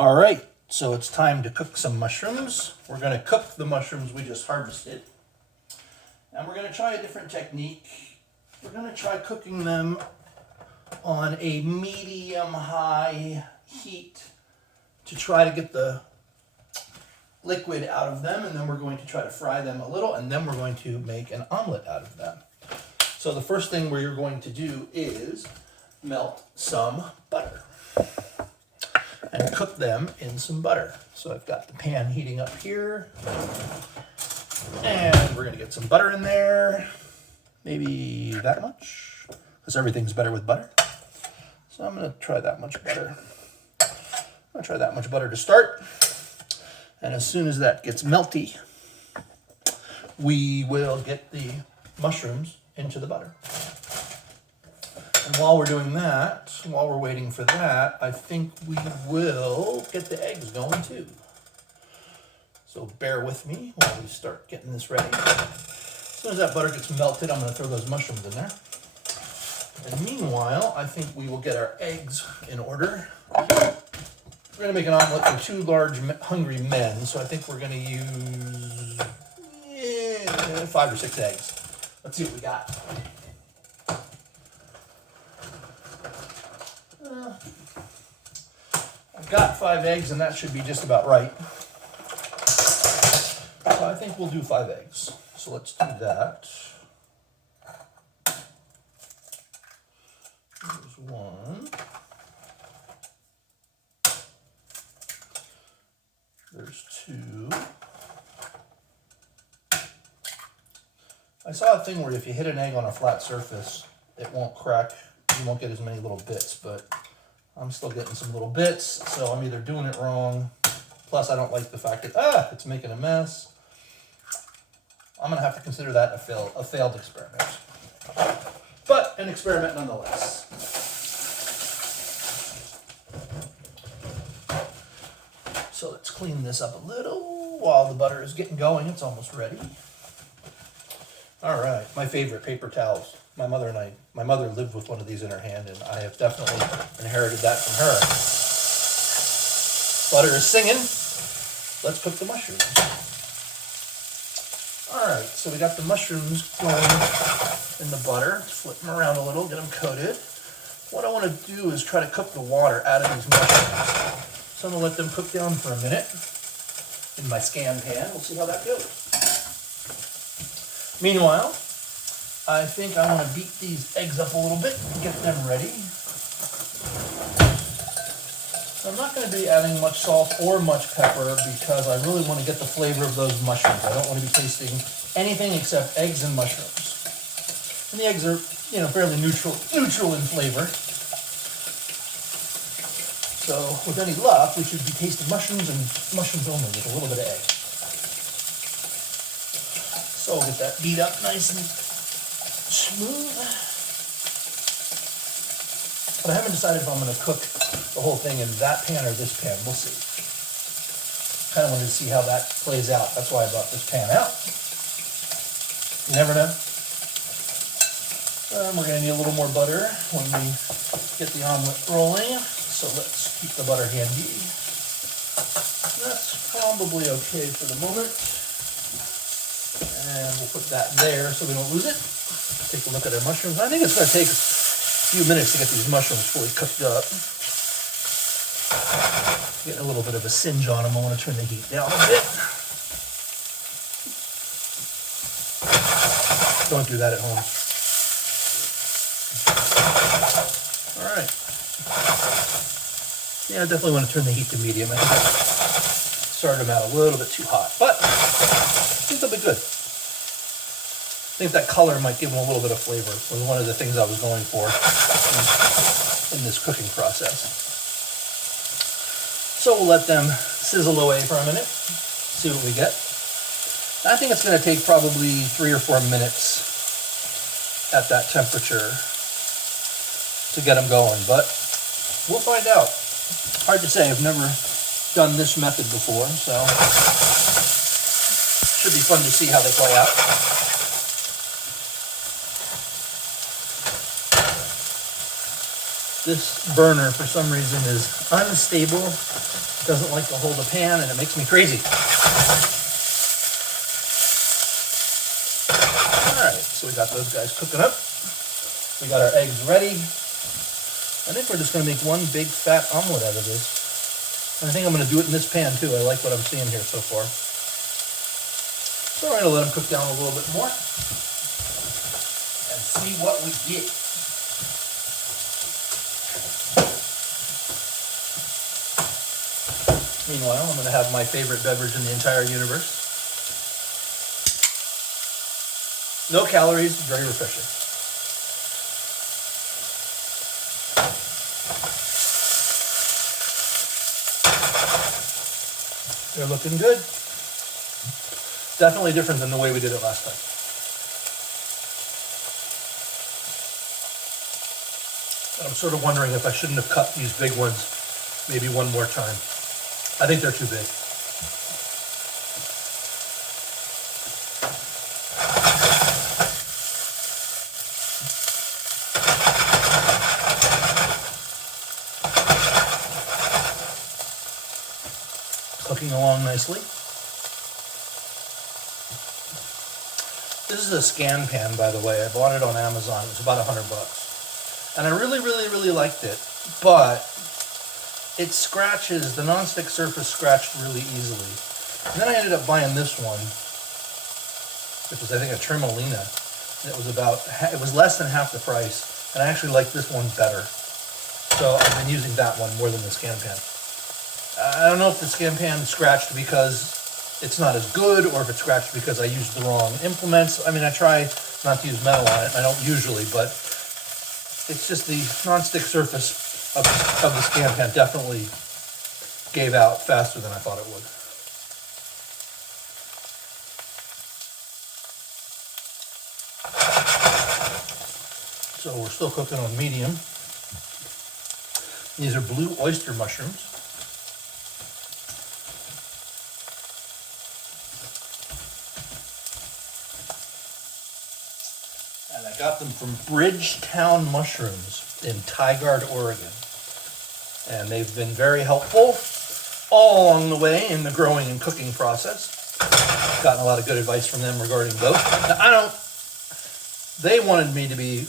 All right, so it's time to cook some mushrooms. We're going to cook the mushrooms we just harvested. And we're going to try a different technique. We're going to try cooking them on a medium-high heat to try to get the liquid out of them, and then we're going to try to fry them a little, and then we're going to make an omelet out of them. So the first thing we're going to do is melt some butter and cook them in some butter. So I've got the pan heating up here, and we're going to get some butter in there, maybe that much, because everything's better with butter. So I'm going to try that much butter. I'm going to try that much butter to start. And as soon as that gets melty, we will get the mushrooms into the butter. And while we're doing that, while we're waiting for that, I think we will get the eggs going too. So bear with me while we start getting this ready. As soon as that butter gets melted, I'm going to throw those mushrooms in there. And meanwhile, I think we will get our eggs in order. We're going to make an omelet for 2 large hungry men, so I think we're going to use 5 or 6 eggs. Let's see what we got. I've got 5 eggs, and that should be just about right. So I think we'll do 5 eggs. So let's do that. There's 1. There's 2. I saw a thing where if you hit an egg on a flat surface, it won't crack. You won't get as many little bits, but I'm still getting some little bits, so I'm either doing it wrong. Plus, I don't like the fact that, it's making a mess. I'm going to have to consider that a failed experiment. But an experiment nonetheless. So let's clean this up a little while the butter is getting going. It's almost ready. All right, my favorite, paper towels. My mother lived with one of these in her hand, and I have definitely inherited that from her. Butter is singing. Let's cook the mushrooms. All right, so we got the mushrooms going in the butter. Let's flip them around a little, get them coated. What I want to do is try to cook the water out of these mushrooms. So I'm going to let them cook down for a minute in my scan pan. We'll see how that goes. Meanwhile, I think I want to beat these eggs up a little bit and get them ready. I'm not going to be adding much salt or much pepper because I really want to get the flavor of those mushrooms. I don't want to be tasting anything except eggs and mushrooms. And the eggs are, fairly neutral in flavor. So with any luck, we should be tasting mushrooms and mushrooms only with a little bit of egg. So we'll get that beat up nice and smooth. But I haven't decided if I'm going to cook the whole thing in that pan or this pan. We'll see. Kind of wanted to see how that plays out. That's why I brought this pan out. You never know. We're going to need a little more butter when we get the omelet rolling. So let's keep the butter handy. That's probably okay for the moment. And we'll put that there so we don't lose it. Take a look at our mushrooms. I think it's going to take a few minutes to get these mushrooms fully cooked up. Getting a little bit of a singe on them. I want to turn the heat down a bit. Don't do that at home. All right. Yeah, I definitely want to turn the heat to medium. I think I started them out a little bit too hot, but I think they'll be good. I think that color might give them a little bit of flavor. It was one of the things I was going for in this cooking process. So we'll let them sizzle away for a minute, see what we get. I think it's going to take probably 3 or 4 minutes at that temperature to get them going, but we'll find out. Hard to say. I've never done this method before, so should be fun to see how they play out. This burner, for some reason, is unstable, doesn't like to hold a pan, and it makes me crazy. All right, so we got those guys cooking up. We got our eggs ready. I think we're just going to make one big fat omelet out of this. And I think I'm going to do it in this pan too. I like what I'm seeing here so far. So we're going to let them cook down a little bit more and see what we get. Meanwhile, I'm going to have my favorite beverage in the entire universe. No calories, very refreshing. They're looking good. Definitely different than the way we did it last time. And I'm sort of wondering if I shouldn't have cut these big ones maybe one more time. I think they're too big. Cooking along nicely. This is a scan pan, by the way. I bought it on Amazon. It was about $100. And I really liked it. But it scratches, the nonstick surface scratched really easily. And then I ended up buying this one, which was I think a Tremolina. It was less than half the price, and I actually like this one better. So I've been using that one more than the scan pan. I don't know if the scan pan scratched because it's not as good, or if it scratched because I used the wrong implements. I mean, I try not to use metal on it, and I don't usually, but it's just the nonstick surface of the scan pan definitely gave out faster than I thought it would. So we're still cooking on medium. These are blue oyster mushrooms. And I got them from Bridgetown Mushrooms in Tigard, Oregon. And they've been very helpful all along the way in the growing and cooking process. Gotten a lot of good advice from them regarding both. Now, they wanted me to be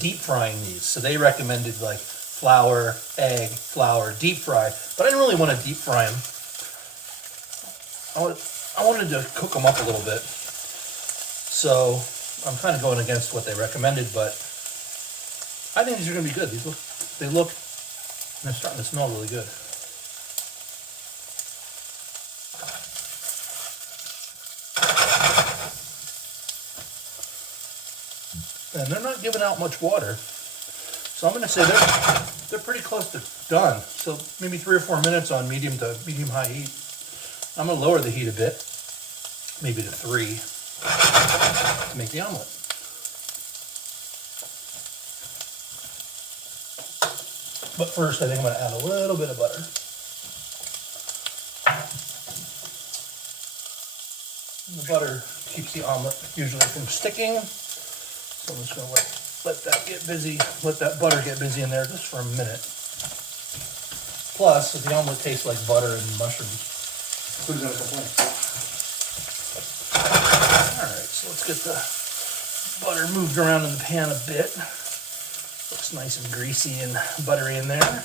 deep frying these. So they recommended like flour, egg, flour, deep fry. But I didn't really want to deep fry them. I wanted to cook them up a little bit. So I'm kind of going against what they recommended, but I think these are going to be good. They look, and they're starting to smell really good. And they're not giving out much water. So I'm going to say they're pretty close to done. So maybe 3 or 4 minutes on medium to medium-high heat. I'm going to lower the heat a bit, maybe to 3, to make the omelet. But first, I think I'm going to add a little bit of butter. And the butter keeps the omelet usually from sticking. So I'm just going to let that get busy, let that butter get busy in there just for a minute. Plus, if the omelet tastes like butter and mushrooms, who's going to complain? Alright, so let's get the butter moved around in the pan a bit. Looks nice and greasy and buttery in there.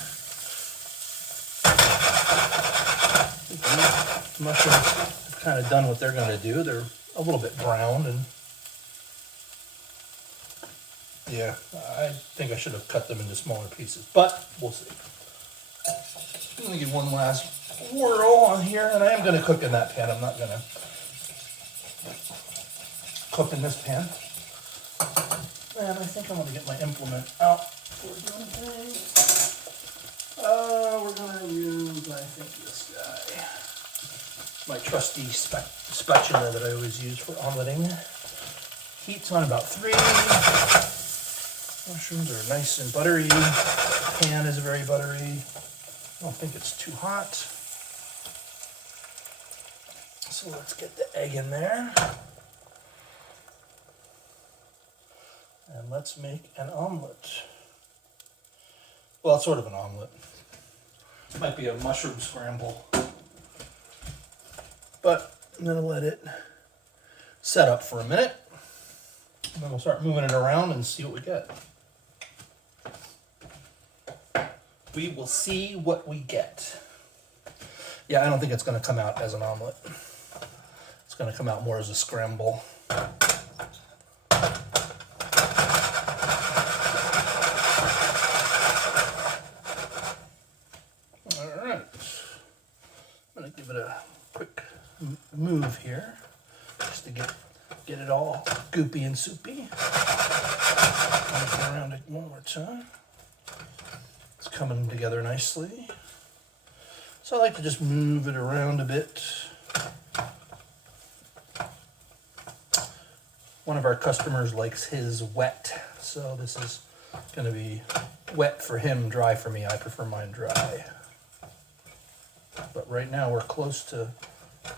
The mushrooms have kind of done what they're going to do. They're a little bit browned, and yeah, I think I should have cut them into smaller pieces, but we'll see. I'm going to give one last whirl on here, and I am going to cook in that pan. I'm not going to cook in this pan. And I think I'm going to get my implement out for doing things. We're going to use, I think, this guy. My trusty spatula that I always use for omeletting. Heat's on about 3. Mushrooms are nice and buttery. The pan is very buttery. I don't think it's too hot. So let's get the egg in there. And let's make an omelet. Well, it's sort of an omelet. It might be a mushroom scramble. But I'm gonna let it set up for a minute. And then we'll start moving it around and see what we get. We will see what we get. Yeah, I don't think it's gonna come out as an omelet. It's gonna come out more as a scramble. Give it a quick move here just to get it all goopy and soupy. Move around it one more time. It's coming together nicely. So I like to just move it around a bit. One of our customers likes his wet, so this is going to be wet for him, dry for me. I prefer mine dry. But right now we're close to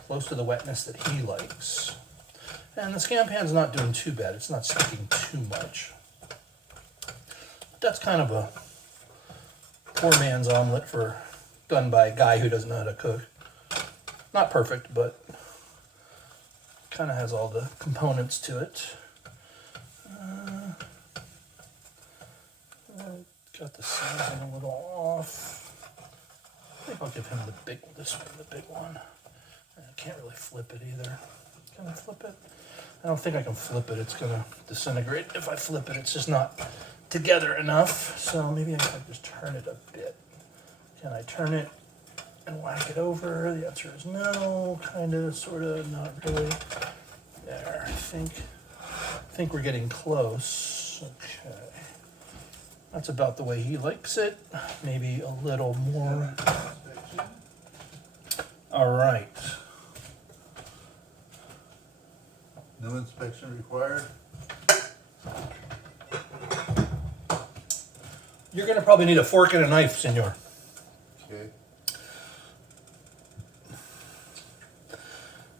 the wetness that he likes. And the Scampan's not doing too bad. It's not sticking too much. That's kind of a poor man's omelet done by a guy who doesn't know how to cook. Not perfect, but kind of has all the components to it. Got the sizing a little off. I think I'll give him this one, the big one. I can't really flip it either. Can I flip it? I don't think I can flip it. It's gonna disintegrate if I flip it. It's just not together enough. So maybe I can just turn it a bit. Can I turn it and whack it over? The answer is no. Kinda, sorta, not really. There, I think we're getting close. Okay. That's about the way he likes it. Maybe a little more. All right. No inspection required? You're gonna probably need a fork and a knife, senor. Okay.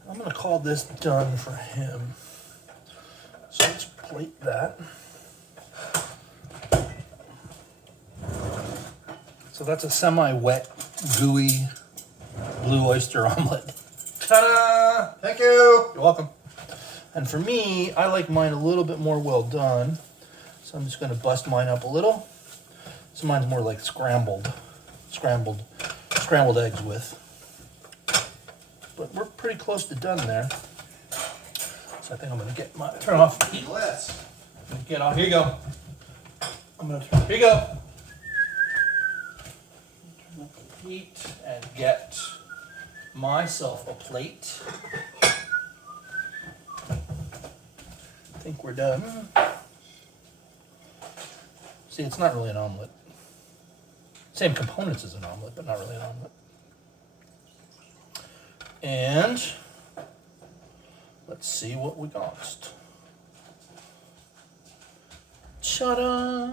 I'm gonna call this done for him. So let's plate that. So that's a semi-wet, gooey, blue oyster omelet. Ta-da! Thank you! You're welcome. And for me, I like mine a little bit more well done. So I'm just gonna bust mine up a little. So mine's more like scrambled eggs with. But we're pretty close to done there. So I think I'm gonna turn off the heat. Less. Get off, here you go. Here you go. Turn up the heat and get myself a plate. I think we're done. See, it's not really an omelet. Same components as an omelet, but not really an omelet. And let's see what we got. Ta-da!